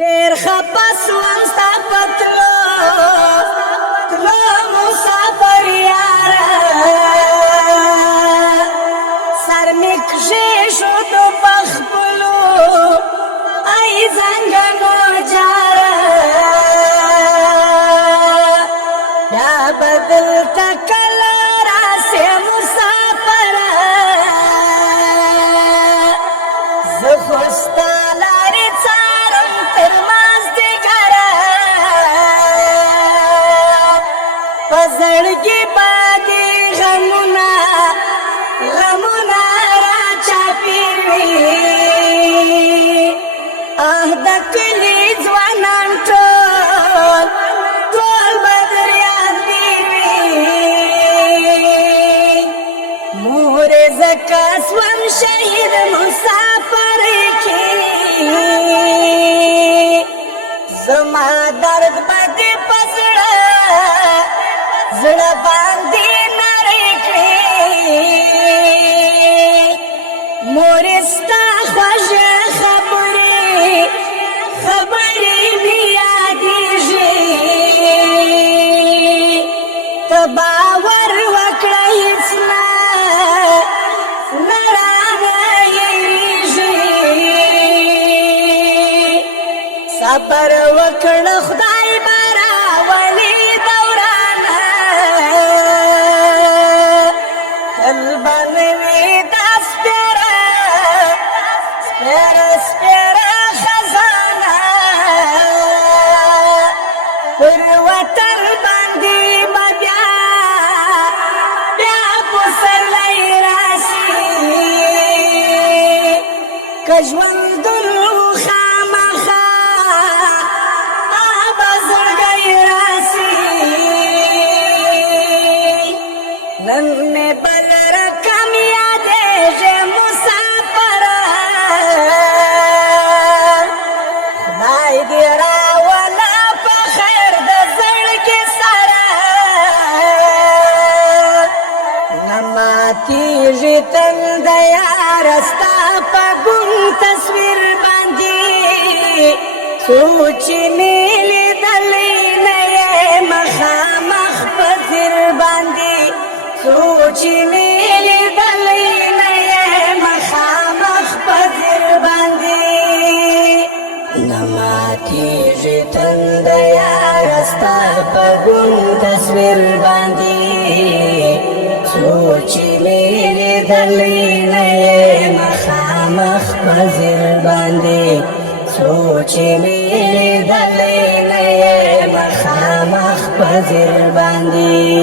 ډېر خپه سوم ستا په تلو مسافر یاره سر مې کښېښود په خپلو ای زنګنو جاره بیا به دلته کله راسې مسافره زه خو ستا لارې څارم تر مازدیګره په زړګي باندې غمونه راچاپېر وي د کلي ځوانان ټول به در یاد ډېر وي مورې ځکه سوم شهید مسافر کې زما درد به دې په زړه باندې نری کړي مورې ستا خوږې خبرې مې یادېږي ته باور وکړه هېڅ نه رانه هېرېږي صبر وکړه خدای به راولي دورانه تل به نه وي دا سپېره خزانه پر وطن باندې به بیا پسرلی راشي که ژوندون و خامخا به زړګی راشي نن مې بل رقم یادېږي مسافره خدای دې راوله په خیر د زړګي سره نه ماتېږي تنده یاره ستا په ګون تصویر باندې سوچ مې لیدلی نه یې مخامخ په ځیر باندې سوچ مې لیدلی نه یې مخامخ په ځیر باندې نه ماتېږي تنده یاره ستا په ګون تصویر باندې سوچ مې لیدلی نه یې مخامخ په ځیر باندې سوچ مې لیدلی نه یې مخامخ په ځیر باندې